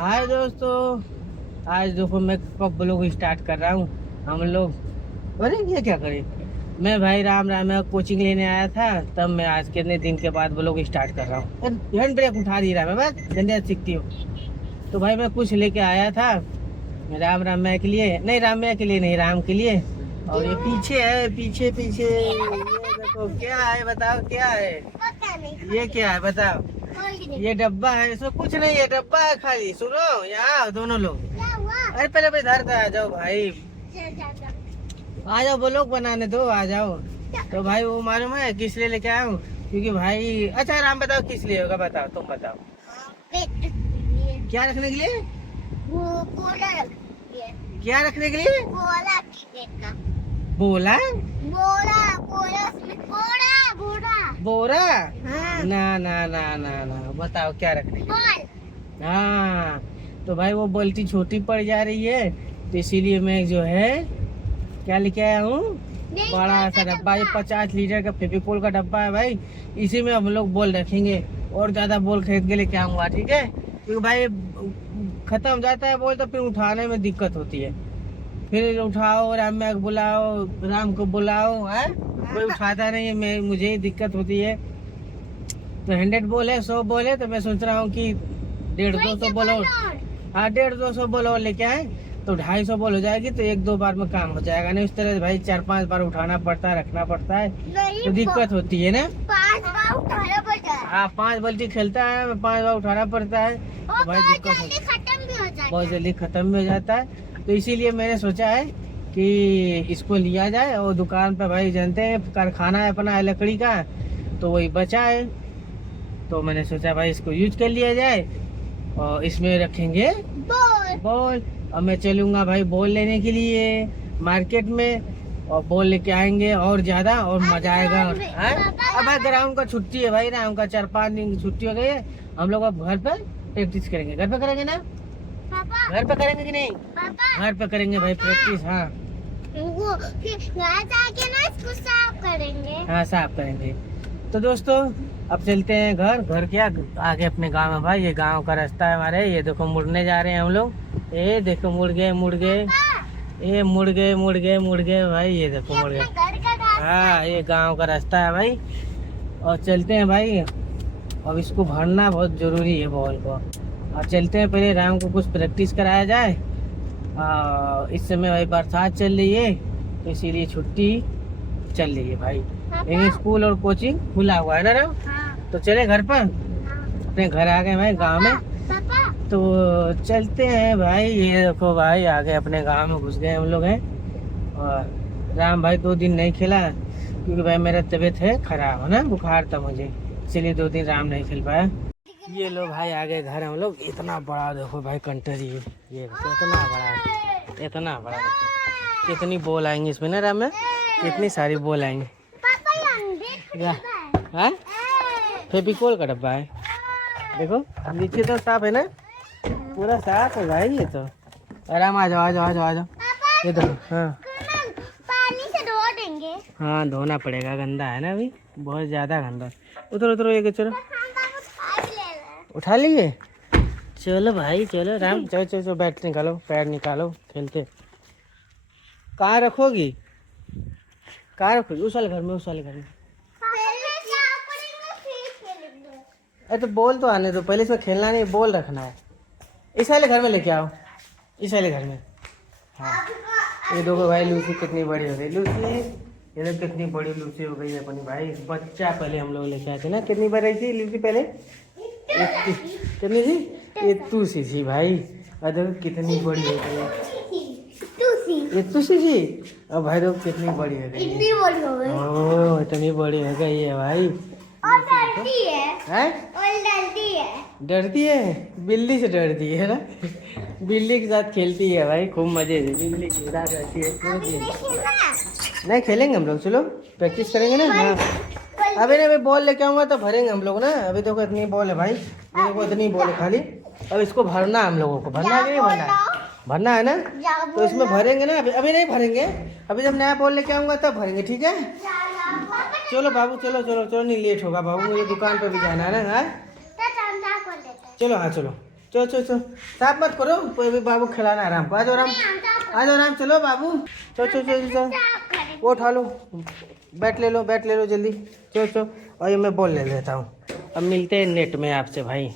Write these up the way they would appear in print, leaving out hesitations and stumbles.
हाय दोस्तों, आज देखो मैं कब ब्लॉग स्टार्ट कर रहा हूँ। हम लोग अरे ये क्या करें। मैं भाई राम राम मैं कोचिंग लेने आया था, तब मैं आज कितने दिन के बाद ब्लॉग स्टार्ट कर रहा हूँ। हैंड ब्रेक उठा दी रहा मैं, बस झंझट सीखती हूँ। तो भाई मैं कुछ लेके आया था राम राम मैं के लिए, नहीं राम मैं के लिए नहीं, राम के लिए। और ये पीछे है, पीछे पीछे ये देखो क्या है, बताओ क्या है ये, क्या है बताओ। ये डब्बा है, इसमें कुछ नहीं है, डब्बा है खाली। सुनो यहाँ दोनों लोग, अरे पहले भाई इधर आ जाओ भाई, आ जाओ ब्लॉग बनाने दो, आ जाओ। तो भाई वो मालूम है किस लिए लेके आया हूँ, क्योंकि भाई अच्छा राम बताओ किस लिए होगा, बताओ तुम बताओ। क्या रखने के लिए? क्या रखने के लिए? बोला बोरा? हाँ। ना ना ना ना ना, बताओ क्या रखने के लिए? हाँ तो भाई वो बाल्टी छोटी पड़ जा रही है, तो इसीलिए मैं जो है क्या लेके आया हूँ, बड़ा सा डब्बा। ये 50 लीटर का फेविकोल का डब्बा है भाई, इसी में हम लोग बॉल रखेंगे। और ज्यादा बॉल खरीद के लेके आऊंगा, ठीक है? क्योंकि भाई खत्म हो जाता है बॉल तो फिर उठाने में दिक्कत होती है। फिर उठाओ, राम को बुलाओ, राम को बुलाओ, है कोई उठाता नहीं है, मैं मुझे ही दिक्कत होती है। तो 100 बॉल है, 100 बॉल है, तो मैं सोच रहा हूँ कि 150-200 बॉल और, हाँ 150-200 बॉल और लेके आए तो 250 बॉल हो जाएगी, तो 1-2 बार में काम हो जाएगा। नहीं उस तरह से भाई 4-5 बार उठाना पड़ता है, रखना पड़ता है, तो दिक्कत होती है ना। 5 बार उठाना पड़ता है। हाँ 5 बाल्टी खेलता है, 5 बार उठाना पड़ता है, तो भाई दिक्कत होती है, खत्म भी हो जाता है, बहुत जल्दी खत्म भी हो जाता है। तो इसीलिए मैंने सोचा है कि इसको लिया जाए, और दुकान पर भाई जानते हैं कारखाना है अपना है लकड़ी का, तो वही बचा है, तो मैंने सोचा भाई इसको यूज कर लिया जाए। और इसमें रखेंगे बॉल। और मैं चलूंगा भाई बॉल लेने के लिए मार्केट में, और बॉल लेके आएंगे और ज्यादा और मजा आएगा। अब भाई ग्राउंड का छुट्टी है भाई, राम का 4-5 दिन की छुट्टी हो गई है। हम लोग अब घर पर प्रैक्टिस करेंगे, घर पे करेंगे ना, घर पे करेंगे कि नहीं? घर पे करेंगे भाई प्रैक्टिस। हाँ वो फिर यहाँ जाके ना इसको साफ करेंगे। हाँ साफ करेंगे। तो दोस्तों अब चलते हैं घर क्या आगे अपने गांव में भाई, ये गांव का रास्ता है हमारे। ये देखो मुड़ने जा रहे हैं हम लोग, ये देखो मुड़ गए ये मुड़ गए भाई, ये देखो मुड़ गए। हाँ ये गांव का रास्ता है भाई, और चलते हैं भाई। अब इसको भरना बहुत जरूरी है बॉल को, और चलते हैं पहले राम को कुछ प्रैक्टिस कराया जाए। इस समय भाई बरसात चल रही है, तो इसीलिए छुट्टी चल रही है भाई, लेकिन स्कूल और कोचिंग खुला हुआ है ना राम। तो चले घर पर, अपने घर आ गए भाई गांव में, तो चलते हैं भाई। ये देखो भाई आगे अपने गांव में घुस गए हम लोग हैं। और राम भाई 2 दिन नहीं खेला, क्योंकि भाई मेरा तबीयत है खराब है ना, बुखार था मुझे, इसलिए 2 दिन राम नहीं खेल पाया। ये लो भाई आ गए घर हम लोग। इतना बड़ा देखो भाई कंटरी, ये देखो इतना बड़ा, इतना बड़ा देखो। कितनी बॉल आएंगी इसमें ना राम में, कितनी सारी बॉल आएंगी। हाँ फेविकोल का डब्बा है, देखो नीचे तो साफ है ना, पूरा साफ है भाई ये तो। आराम आ जाओ आ जाओ आ जाओ आ जाओ, ये देखो। हाँ पानी से धो देंगे। हाँ धोना पड़ेगा, गंदा है ना अभी, बहुत ज्यादा गंदा। उतरो उतरो ये चलो, उठा लिए। चलो भाई चलो राम, चलो चलो चलो, बैट निकालो, पैर निकालो, खेलते। कहाँ रखोगी, कहाँ रखोगी? उस वाले घर में, उस वाले घर में। अरे तो बॉल तो आने दो पहले, इसमें खेलना नहीं, बॉल रखना है। इस वाले घर में लेके आओ, इस वाले घर में। हाँ ये देखो भाई लूसी कितनी बड़ी हो गई, लूसी ये देखो कितनी बड़ी लूसी हो गई है अपनी भाई। बच्चा पहले हम लोग लेके आए थे ना, कितनी बड़ी थी लूसी पहले, कितनी थी? ये तूसी थी भाई, और देखो कितनी बड़ी हो गई ये तूसी थी। अब भाई देखो कितनी बड़ी हो गई, इतनी बड़ी हो गई। ओह इतनी बड़ी हो गई है भाई। और डरती है, हैं? और डरती है, डरती है, बिल्ली से डरती है ना, बिल्ली के साथ खेलती है भाई, खूब मजे से बिल्ली के साथ रहती है। अभी नहीं खेलना। नहीं खेलेंगे हम लोग, चलो प्रैक्टिस करेंगे ना। हाँ अभी नहीं, अभी बॉल लेके आऊंगा तो भरेंगे हम लोग ना। अभी देखो इतनी बॉल है भाई, देखो इतनी बॉल है खाली। अब इसको भरना हम लोगों को, भरना है कि नहीं भरना है? भरना है ना, तो इसमें भरेंगे ना। अभी नहीं भरेंगे, अभी जब नया बॉल लेके आऊंगा तब भरेंगे, ठीक है? चलो बाबू चलो चलो चलो, नहीं लेट होगा बाबू, मुझे दुकान पर भी जाना है ना। हाँ चलो, हाँ चलो। चलो चलो चलो, साफ मत करो, कोई भी बाबू खिलाना आराम को। आ जाओ आराम, आ जाओ आराम, चलो बाबू, चलो चलो चलो चलो, वो उठा लो, बैट ले लो, बैट ले लो जल्दी, चलो चलो। और ये मैं बॉल ले लेता हूँ। अब मिलते हैं नेट में आपसे भाई।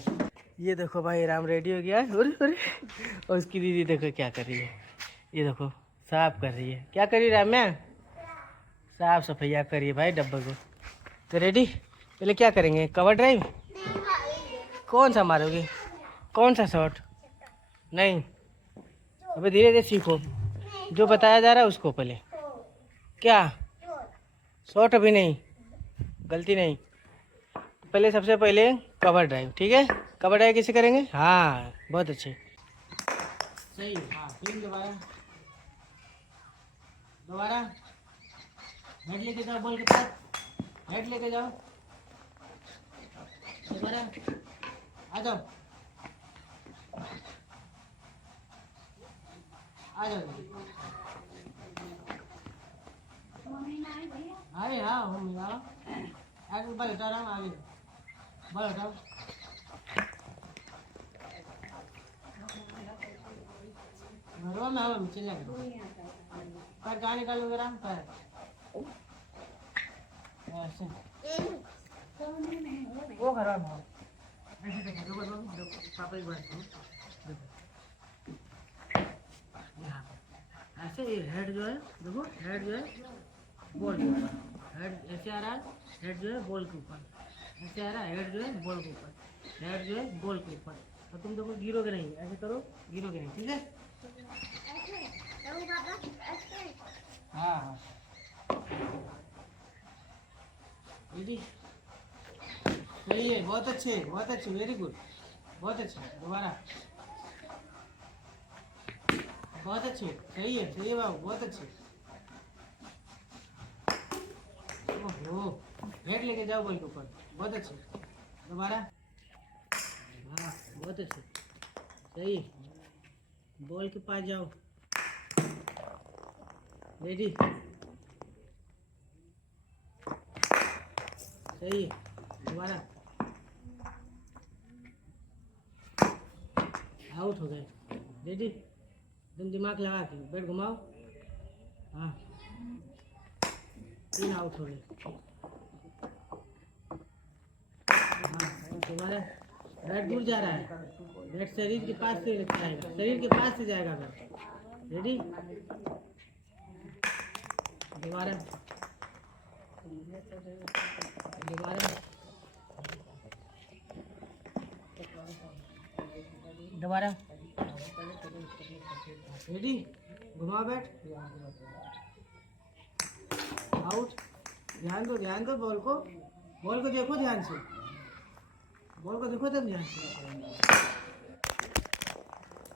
ये देखो भाई राम रेडी हो गया है, अरे अरे, और उसकी दीदी देखो क्या कर रही है, ये देखो साफ कर रही है। क्या कर रही है राम्या? साफ सफाइया करिए भाई डब्बे को। तो रेडी, पहले क्या करेंगे, कवर ड्राइव? कौन सा मारोगे, कौन सा शॉट? नहीं, अबे धीरे धीरे सीखो, जो बताया जा रहा है उसको पहले। क्या शॉट? अभी नहीं, गलती नहीं, पहले सबसे पहले कवर ड्राइव, ठीक है? कवर ड्राइव कैसे करेंगे? हाँ बहुत अच्छे, सही। हाँ फिर दोबारा, दोबारा हेड लेके जाओ, बॉल के साथ हेड लेके जाओ, दोबारा आ जाओ, आ जाओ, अरे हाँ मम्मी आओ, आगे बॉल हटाओ, आगे बॉल हटाओ, हवा में चल जाएगा, पैर कहाँ निकालो जरा, पैर ऐसे, वो खराब है, ऐसे देखो, देखो देखो पापा एक बार देखो, यहाँ पे ऐसे ये हेड जो है, देखो हेड जो है बॉल के ऊपर, हेड ऐसे आ रहा है, हेड जो है बॉल के ऊपर, ऐसे आ रहा है, हेड जो है बॉल के ऊपर, हेड जो है बॉल के ऊपर। तो तुम देखो गिरोगे नहीं, ऐसे करो, गिरोगे नहीं, ठीक है? हाँ हाँ रेडी, सही है, बहुत अच्छे, बहुत अच्छे, वेरी गुड, बहुत अच्छे, दोबारा, बहुत अच्छे, सही है बाबू, बहुत अच्छे। ओहो, हेड लेके जाओ बॉल के ऊपर, बहुत अच्छे, दोबारा, हाँ बहुत अच्छे, सही, बॉल के पास जाओ, रेडी, सही है, दोबारा, आउट हो गए, रेडी, तुम दिमाग लगा के बैट घुमाओ, हाँ 3 आउट हो गए, हाँ तुम्हारा बैट दूर जा रहा है, बैट शरीर के पास से जाएगा, शरीर के पास से जाएगा बैट, रेडी, दोबारा, दोबारा, दोबारा, रेडी, घुमाओ बैट, आउट, ध्यान दो बॉल को देखो ध्यान से, बॉल को देखो तब ध्यान से,